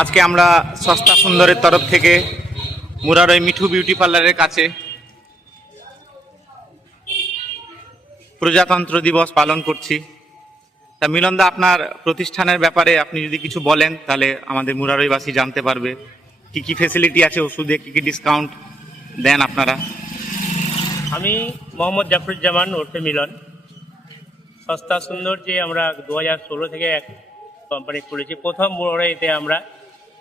আজকে আমরা সস্তা সুন্দরের তরফ থেকে মুরারই মিঠু বিউটি পার্লারের কাছে প্রজাতন্ত্র দিবস পালন করছি। তা মিলনদা, আপনার প্রতিষ্ঠানের ব্যাপারে আপনি যদি কিছু বলেন তাহলে আমাদের মুরারইবাসী জানতে পারবে কি কি ফেসিলিটি আছে, ওষুধে কি কি ডিসকাউন্ট দেন আপনারা। আমি মোহাম্মদ জাফরুজ্জামান ওরফে মিলন। সস্তা সুন্দর যে আমরা 2016 থেকে এক কোম্পানি খুলেছি। প্রথম মুরারইতে আমরা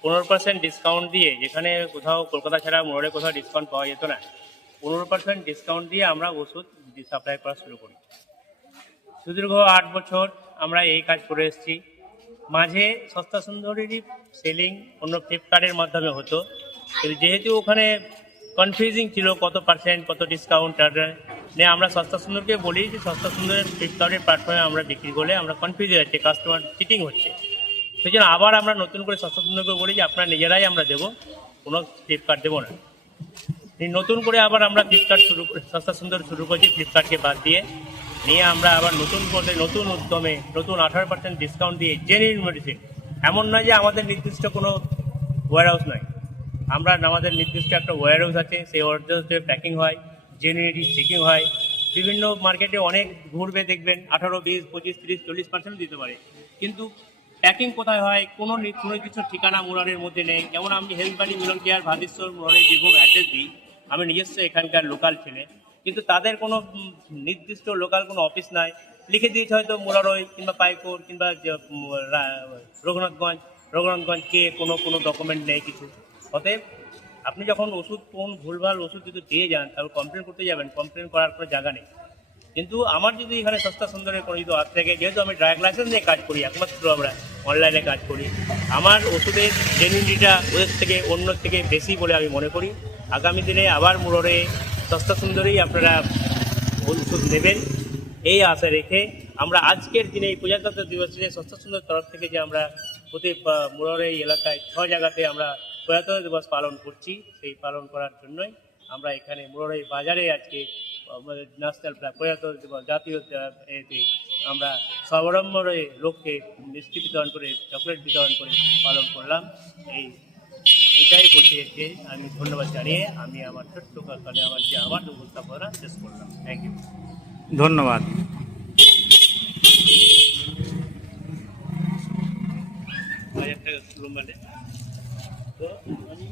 15% ডিসকাউন্ট দিয়ে, যেখানে কোথাও কলকাতা ছাড়া মুরারই কোথাও ডিসকাউন্ট পাওয়া যেত না, 15% ডিসকাউন্ট দিয়ে আমরা ওষুধ সাপ্লাই করা শুরু করি। সুদীর্ঘ 8 বছর আমরা এই কাজ করে এসেছি। মাঝে সস্তা সুন্দরেরই সেলিং অন্য ফ্লিপকার্টের মাধ্যমে হতো, কিন্তু যেহেতু ওখানে কনফিউজিং ছিল কত পার্সেন্ট কত ডিসকাউন্ট, নিয়ে আমরা সস্তা সুন্দরকে বলি যে সস্তা সুন্দরের ফ্লিপকার্টের প্ল্যাটফর্মে আমরা বিক্রি করলে আমরা কনফিউজ হয়ে যাচ্ছে, কাস্টমার চিটিং হচ্ছে। সেই জন্য আবার আমরা নতুন করে সস্তা সুন্দরকে বলি যে আপনারা নিজেরাই আমরা দেবো, কোনো ফ্লিপকার্ট দেবো না। নতুন করে আবার আমরা ফ্লিপকার্ট সস্তা সুন্দর শুরু করছি, ফ্লিপকার্টকে বাদ দিয়ে নিয়ে আমরা আবার নতুন করে নতুন উদ্যমে নতুন 18% ডিসকাউন্ট দিয়ে জেনুইন মেডিসিন। এমন নয় যে আমাদের নির্দিষ্ট কোনো ওয়্যারহাউস নয়, আমাদের নির্দিষ্ট একটা ওয়্যারহাউস আছে, সেই ওয়্যারহাউসে প্যাকিং হয়, জেনুইনিটি চেকিং হয়। বিভিন্ন মার্কেটে অনেক ঘুরবে দেখবেন 18, 20, 25, 30, 40% দিতে পারে, কিন্তু প্যাকিং কোথায় হয় কোনো কিছু ঠিকানা মুরারের মধ্যে নেই। যেমন আমি হেলথ বাড়ি মিলন কেয়ার ভাদেশ্বর মুরারের যেরকম অ্যাড্রেস দিই, আমি নিজস্ব এখানকার লোকাল ছেলে, কিন্তু তাদের কোনো নির্দিষ্ট লোকাল কোনো অফিস নাই। লিখে দিয়েছে হয়তো মুরারই কিংবা পাইকোর কিংবা রঘুনাথগঞ্জকে কোনো ডকুমেন্ট নেই কিছু। অতএব আপনি যখন ওষুধ কোন ভুলভাল ওষুধ যদি দিয়ে যান, তারপর কমপ্লেন করতে যাবেন, কমপ্লেন করার কোনো জায়গা নেই। কিন্তু আমার যদি এখানে সস্তা সুন্দরের কোনো যদি হাত থেকে, যেহেতু আমি ড্রাইভিং লাইসেন্স নিয়ে কাজ করি, একমাত্র আমরা অনলাইনে কাজ করি, আমার ওষুধের জেনুইনিটিটা ওদের থেকে অন্য থেকে বেশি বলে আমি মনে করি। আগামী দিনে আবার মুরারই সস্তা সুন্দরেই আপনারা ওষুধ নেবেন এই আশা রেখে আমরা আজকের দিনে এই প্রজাতন্ত্র দিবসে সস্তা সুন্দর তরফ থেকে যে আমরা প্রতি মুরারই এলাকায় 6 জায়গাতে আমরা প্রজাতন্ত্র দিবস পালন করছি, সেই পালন করার জন্যই আমরা এখানে মুরারই বাজারে আজকে ন্যাশনাল প্রজাতন্ত্র দিবস জাতীয় এতে আমরা সর্বারম্ভরে লোককে মিষ্টি বিতরণ করে, চকলেট বিতরণ করে পালন করলাম। এটাই বলতে এসে আমি ধন্যবাদ জানিয়ে আমি আমার ছোট্ট কারণে আমার উপস্থাপনা শেষ করলাম। থ্যাংক ইউ, ধন্যবাদ। একটা মানে তো আমি